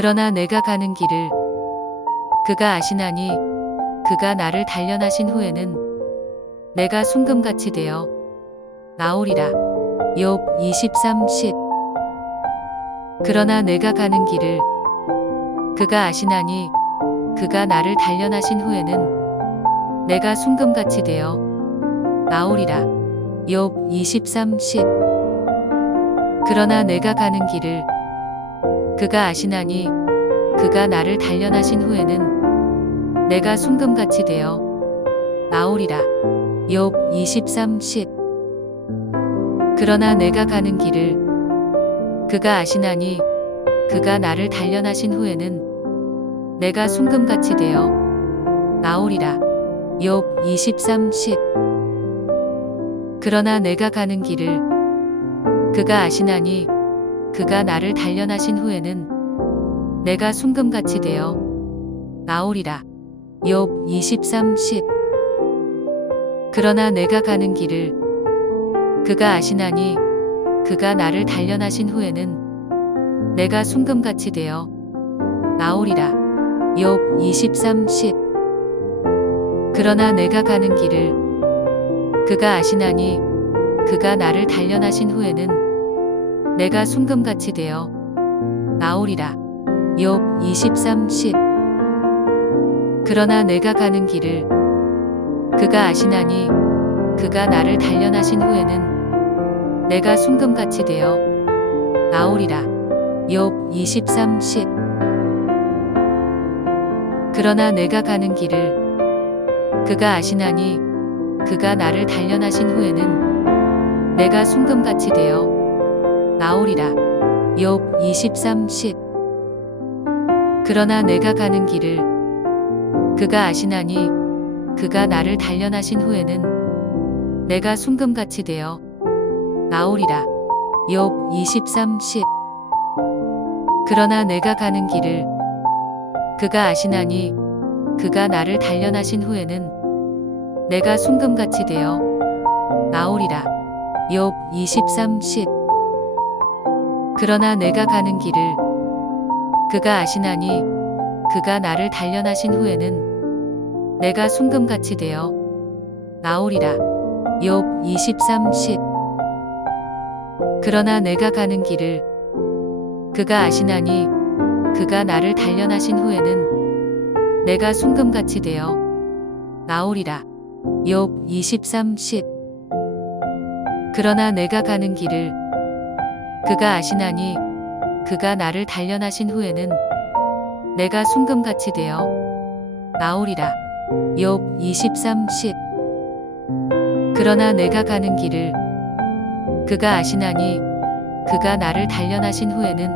그러나 내가 가는 길을 그가 아시나니 그가 나를 단련하신 후에는 내가 순금같이 되어 나오리라. 욥 23:10 그러나 내가 가는 길을 그가 아시나니 그가 나를 단련하신 후에는 내가 순금같이 되어 나오리라. 욥 23:10 그러나 내가 가는 길을 그가 아시나니 그가 나를 단련하신 후에는 내가 순금같이 되어 나오리라. 욥23:10 그러나 내가 가는 길을 그가 아시나니 그가 나를 단련하신 후에는 내가 순금같이 되어 나오리라. 욥23:10 그러나 내가 가는 길을 그가 아시나니 그가 나를 단련하신 후에는 내가 순금같이 되어 나오리라. 욥 23:10 그러나 내가 가는 길을 그가 아시나니 그가 나를 단련하신 후에는 내가 순금같이 되어 나오리라. 욥 23:10 그러나 내가 가는 길을 그가 아시나니 그가 나를 단련하신 후에는 내가 순금같이 되어 나오리라. 욥 23:10 그러나 내가 가는 길을 그가 아시나니 그가 나를 단련하신 후에는 내가 순금같이 되어 나오리라. 욥 23:10 그러나 내가 가는 길을 그가 아시나니 그가 나를 단련하신 후에는 내가 순금같이 되어 나오리라. 욥 23:10 그러나 내가 가는 길을 그가 아시나니 그가 나를 단련하신 후에는 내가 순금같이 되어 나오리라. 욥 23:10 그러나 내가 가는 길을 그가 아시나니 그가 나를 단련하신 후에는 내가 순금같이 되어 나오리라. 욥 23:10 그러나 내가 가는 길을 그가 아시나니 그가 나를 단련하신 후에는 내가 순금같이 되어 나오리라. 욥 23:10 그러나 내가 가는 길을 그가 아시나니 그가 나를 단련하신 후에는 내가 순금같이 되어 나오리라. 욥 23:10 그러나 내가 가는 길을 그가 아시나니 그가 나를 단련하신 후에는 내가 순금같이 되어 나오리라. 욥 23:10 그러나 내가 가는 길을 그가 아시나니 그가 나를 단련하신 후에는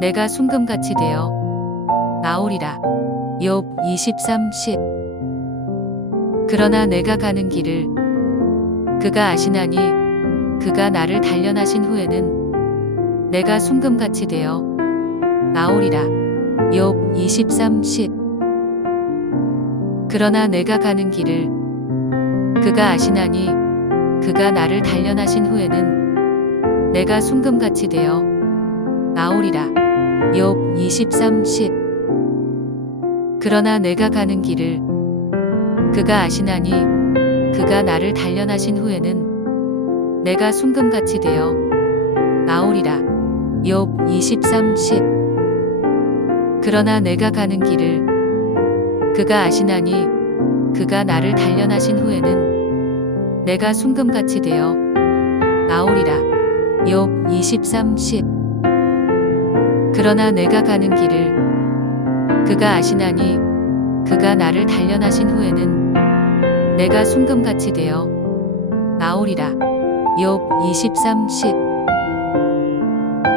내가 순금같이 되어 나오리라. 욥 23:10 그러나 내가 가는 길을 그가 아시나니 그가 나를 단련하신 후에는 내가 순금같이 되어 나오리라. 욥 23:10 그러나 내가 가는 길을 그가 아시나니 그가 나를 단련하신 후에는 내가 순금같이 되어 나오리라. 욥 23:10 그러나 내가 가는 길을 그가 아시나니 그가 나를 단련하신 후에는 내가 순금같이 되어 나오리라. 욥 23:10 그러나 내가 가는 길을 그가 아시나니 그가 나를 단련하신 후에는 내가 순금같이 되어 나오리라. 욥 23:10 그러나 내가 가는 길을 그가 아시나니 그가 나를 단련하신 후에는 내가 순금같이 되어 나오리라. 욥 23:10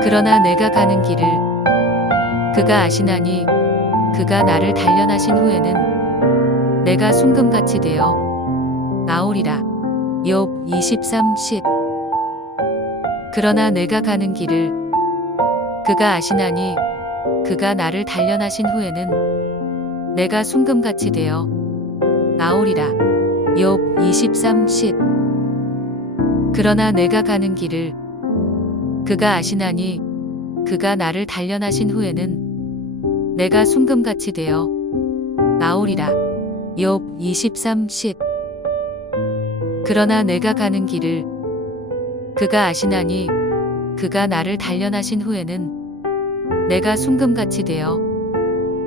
그러나 내가 가는 길을 그가 아시나니 그가 나를 단련하신 후에는 내가 순금같이 되어 나오리라. 욥 23:10 그러나 내가 가는 길을 그가 아시나니 그가 나를 단련하신 후에는 내가 순금같이 되어 나오리라. 욥 23:10 그러나 내가 가는 길을 그가 아시나니 그가 나를 단련하신 후에는 내가 순금같이 되어 나오리라. 욥 23, 10 그러나 내가 가는 길을 그가 아시나니 그가 나를 단련하신 후에는 내가 순금같이 되어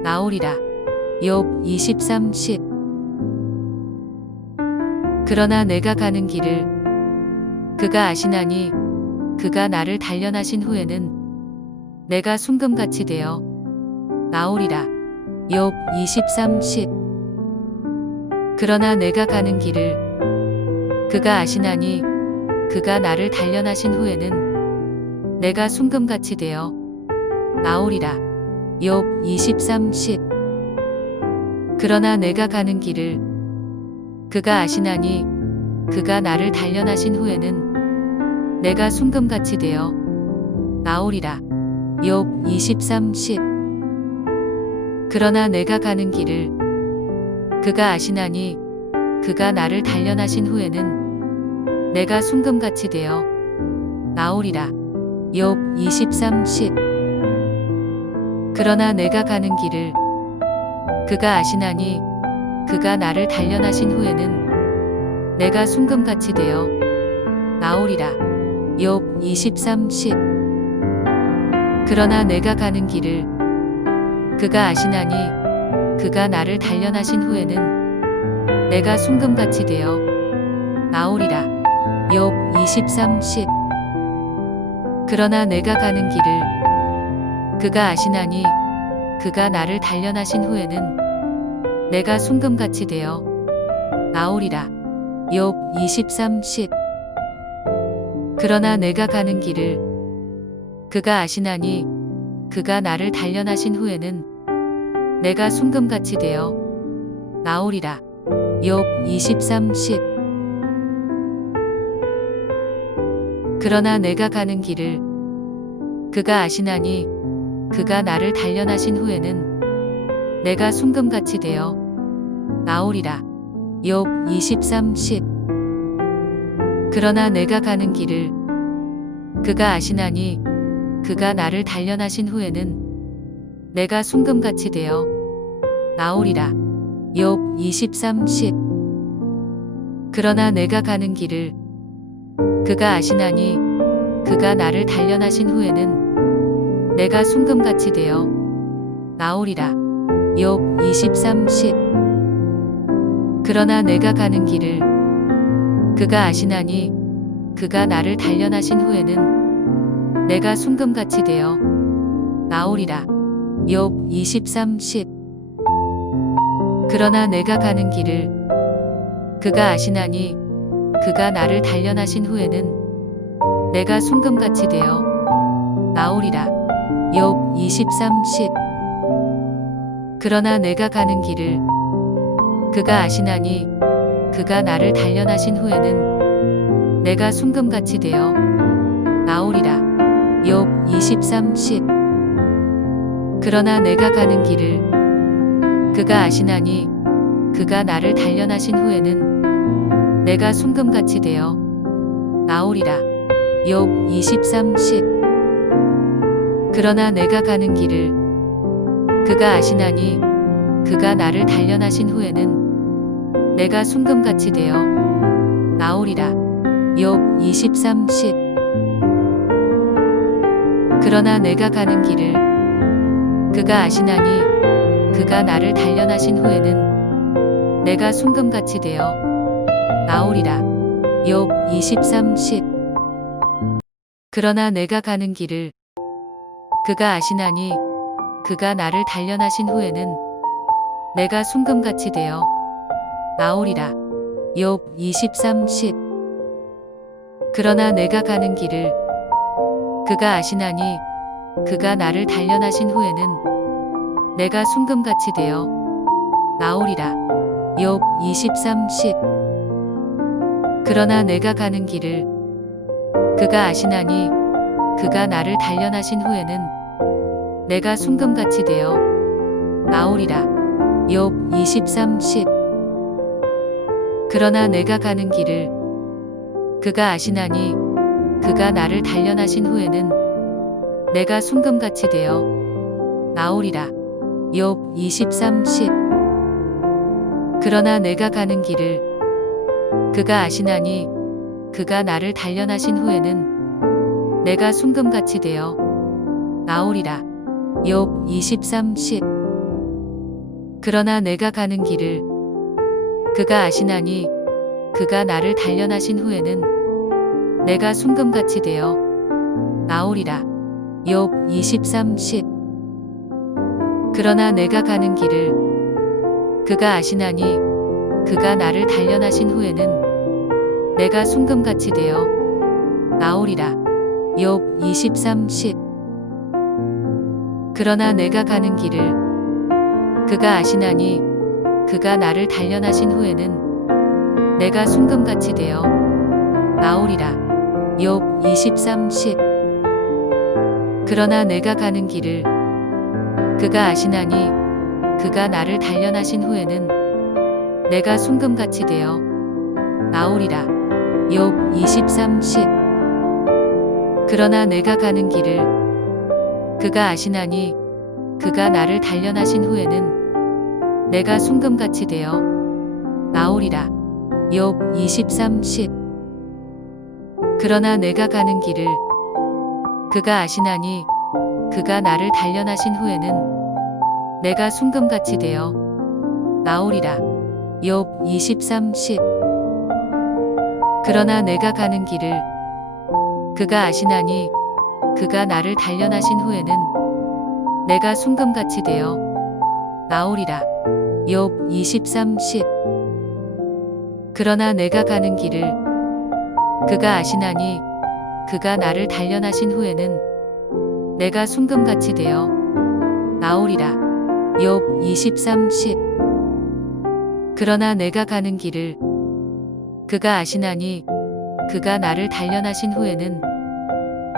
나오리라. 욥 23, 10 그러나 내가 가는 길을 그가 아시나니 그가 나를 단련하신 후에는 내가 순금같이 되어 나오리라. 욥 23, 10 그러나 내가 가는 길을 그가 아시나니 그가 나를 단련하신 후에는 내가 순금같이 되어 나오리라. 욥 23, 10 그러나 내가 가는 길을 그가 아시나니 그가 나를 단련하신 후에는 내가 순금같이 되어 나오리라. 욥 23, 10 그러나 내가 가는 길을 그가 아시나니 그가 나를 단련하신 후에는 내가 순금같이 되어 나오리라. 욥 23, 10 그러나 내가 가는 길을 그가 아시나니 그가 나를 단련하신 후에는 내가 순금같이 되어 나오리라. 욥 23, 10 그러나 내가 가는 길을 그가 아시나니 그가 나를 단련하신 후에는 내가 순금같이 되어 나오리라. 욥 23, 10 그러나 내가 가는 길을 그가 아시나니 그가 나를 단련하신 후에는 내가 순금같이 되어 나오리라. 욥 23, 10 그러나 내가 가는 길을 그가 아시나니 그가 나를 단련하신 후에는 내가 순금같이 되어 나오리라. 욥 23, 10 그러나 내가 가는 길을 그가 아시나니 그가 나를 단련하신 후에는 내가 순금같이 되어 나오리라. 욥 23, 10 그러나 내가 가는 길을 그가 아시나니 그가 나를 단련하신 후에는 내가 순금같이 되어 나오리라. 욥 23, 10 그러나 내가 가는 길을 그가 아시나니 그가 나를 단련하신 후에는 내가 순금같이 되어 나오리라. 욥 23, 10 그러나 내가 가는 길을 그가 아시나니 그가 나를 단련하신 후에는 내가 순금같이 되어 나오리라. 욥 23, 10 그러나 내가 가는 길을 그가 아시나니 그가 나를 단련하신 후에는 내가 순금같이 되어 나오리라. 욥 23, 10 그러나 내가 가는 길을 그가 아시나니 그가 나를 단련하신 후에는 내가 순금같이 되어 나오리라. 욥 23, 10 그러나 내가 가는 길을 그가 아시나니 그가 나를 단련하신 후에는 내가 순금같이 되어 나오리라. 욥 23, 10 그러나 내가 가는 길을 그가 아시나니 그가 나를 단련하신 후에는 내가 순금같이 되어 나오리라. 욥 23, 10 그러나 내가 가는 길을 그가 아시나니 그가 나를 단련하신 후에는 내가 순금같이 되어 나오리라. 욥 23, 10 그러나 내가 가는 길을 그가 아시나니 그가 나를 단련하신 후에는 내가 순금같이 되어 나오리라. 욥 23, 10 그러나 내가 가는 길을 그가 아시나니 그가 나를 단련하신 후에는 내가 순금같이 되어 나오리라. 욥 23, 10 그러나 내가 가는 길을 그가 아시나니 그가 나를 단련하신 후에는 내가 순금같이 되어 나오리라. 욥 23, 10 그러나 내가 가는 길을 그가 아시나니 그가 나를 단련하신 후에는 내가 순금같이 되어 나오리라. 욥 23, 10 그러나 내가 가는 길을 그가 아시나니 그가 나를 단련하신 후에는 내가 순금같이 되어 나오리라. 욥 23, 10 그러나 내가 가는 길을 그가 아시나니 그가 나를 단련하신 후에는 내가 순금같이 되어 나오리라. 욥 23, 10 그러나 내가 가는 길을 그가 아시나니 그가 나를 단련하신 후에는 내가 순금같이 되어 나오리라. 욥 23, 10 그러나 내가 가는 길을 그가 아시나니 그가 나를 단련하신 후에는 내가 순금같이 되어 나오리라. 욥 23, 10 그러나 내가 가는 길을 그가 아시나니 그가 나를 단련하신 후에는 내가 순금같이 되어 나오리라. 욥 23, 10 그러나 내가 가는 길을 그가 아시나니 그가 나를 단련하신 후에는 내가 순금같이 되어 나오리라. 욥 23, 10 그러나 내가 가는 길을 그가 아시나니 그가 나를 단련하신 후에는 내가 순금같이 되어 나오리라. 욥 23, 10 그러나 내가 가는 길을 그가 아시나니 그가 나를 단련하신 후에는 내가 순금같이 되어 나오리라. 욥 23, 10 그러나 내가 가는 길을 그가 아시나니 그가 나를 단련하신 후에는 내가 순금같이 되어 나오리라. 욥 23, 10 그러나 내가 가는 길을 그가 아시나니 그가 나를 단련하신 후에는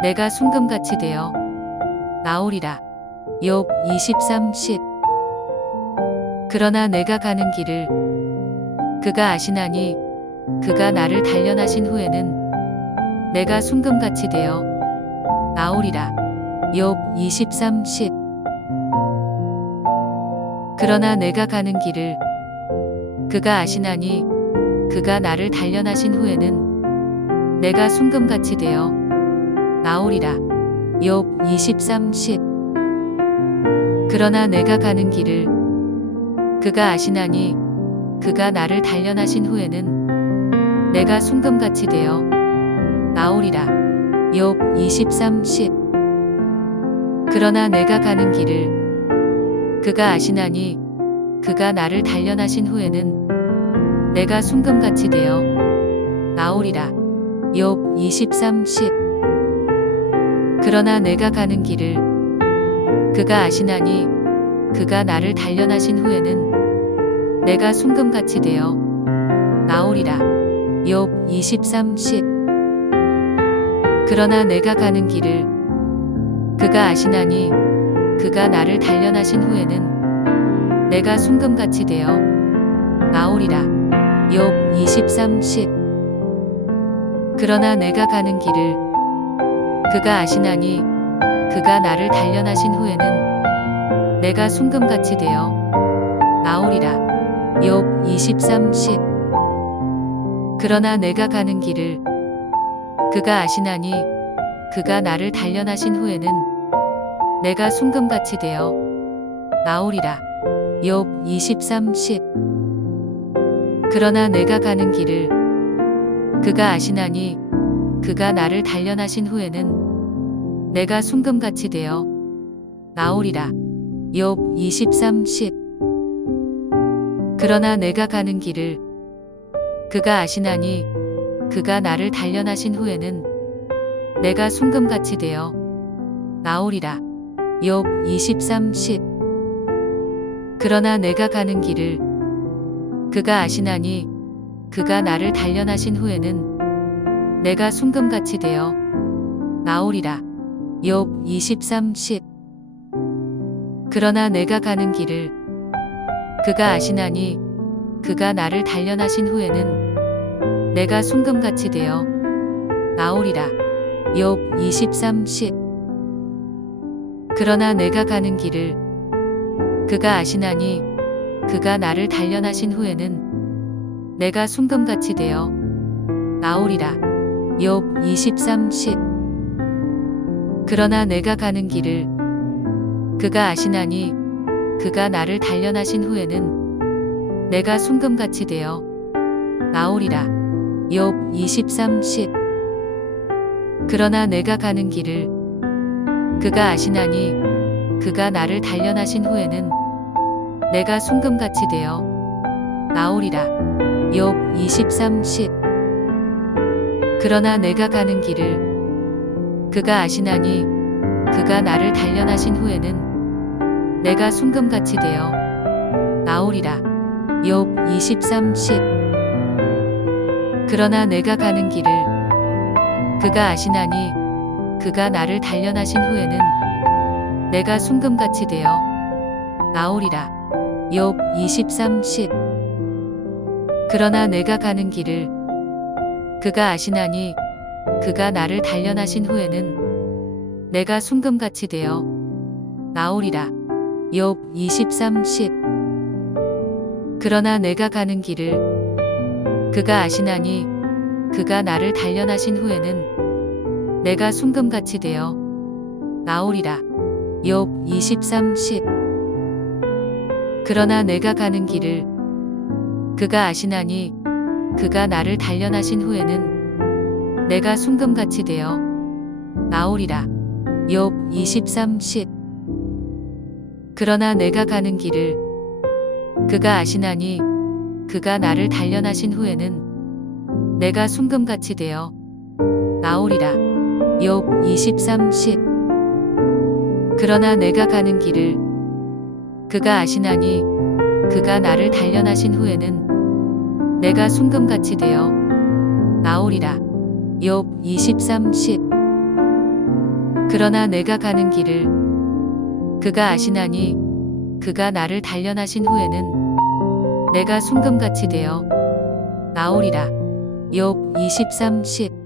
내가 순금같이 되어 나오리라. 욥 23, 10 그러나 내가 가는 길을 그가 아시나니 그가 나를 단련하신 후에는 내가 순금같이 되어 나오리라. 욥 23, 10 그러나 내가 가는 길을 그가 아시나니 그가 나를 단련하신 후에는 내가 순금같이 되어 나오리라. 욥 23, 10 그러나 내가 가는 길을 그가 아시나니 그가 나를 단련하신 후에는 내가 순금같이 되어 나오리라. 욥 23, 10 그러나 내가 가는 길을 그가 아시나니 그가 나를 단련하신 후에는 내가 순금같이 되어 나오리라. 욥 23, 10 그러나 내가 가는 길을 그가 아시나니 그가 나를 단련하신 후에는 내가 순금같이 되어 나오리라. 욥 23, 10 그러나 내가 가는 길을 그가 아시나니 그가 나를 단련하신 후에는 내가 순금같이 되어 나오리라. 욥 23, 10 그러나 내가 가는 길을 그가 아시나니 그가 나를 단련하신 후에는 내가 순금같이 되어 나오리라. 욥 23, 10 그러나 내가 가는 길을 그가 아시나니 그가 나를 단련하신 후에는 내가 순금같이 되어 나오리라. 욥 23, 10 그러나 내가 가는 길을 그가 아시나니 그가 나를 단련하신 후에는 내가 순금같이 되어 나오리라. 욥 23, 10 그러나 내가 가는 길을 그가 아시나니 그가 나를 단련하신 후에는 내가 순금같이 되어 나오리라. 욥 23, 10 그러나 내가 가는 길을 그가 아시나니 그가 나를 단련하신 후에는 내가 순금같이 되어 나오리라. 욥 23, 10 그러나 내가 가는 길을 그가 아시나니 그가 나를 단련하신 후에는 내가 순금같이 되어 나오리라. 욥 23, 10 그러나 내가 가는 길을 그가 아시나니 그가 나를 단련하신 후에는 내가 순금같이 되어 나오리라. 욥 23, 10 그러나 내가 가는 길을 그가 아시나니 그가 나를 단련하신 후에는 내가 순금같이 되어 나오리라. 욥 23, 10 그러나 내가 가는 길을 그가 아시나니 그가 나를 단련하신 후에는 내가 순금같이 되어 나오리라. 욥 23, 10 그러나 내가 가는 길을 그가 아시나니 그가 나를 단련하신 후에는 내가 순금같이 되어 나오리라. 욥 23, 10 그러나 내가 가는 길을 그가 아시나니 그가 나를 단련하신 후에는 내가 순금같이 되어 나오리라. 욥 23, 10 그러나 내가 가는 길을 그가 아시나니 그가 나를 단련하신 후에는 내가 순금같이 되어 나오리라. 욥 23, 10 그러나 내가 가는 길을 그가 아시나니 그가 나를 단련하신 후에는 내가 순금같이 되어 나오리라. 욥 23, 10 그러나 내가 가는 길을 그가 아시나니 그가 나를 단련하신 후에는 내가 순금같이 되어 나오리라. 욥 23, 10 그러나 내가 가는 길을 그가 아시나니 그가 나를 단련하신 후에는 내가 순금같이 되어 나오리라. 욥 23, 10 그러나 내가 가는 길을 그가 아시나니 그가 나를 단련하신 후에는 내가 순금같이 되어 나오리라. 욥 23, 10 그러나 내가 가는 길을 그가 아시나니 그가 나를 단련하신 후에는 내가 순금같이 되어 나오리라. 욥 23, 10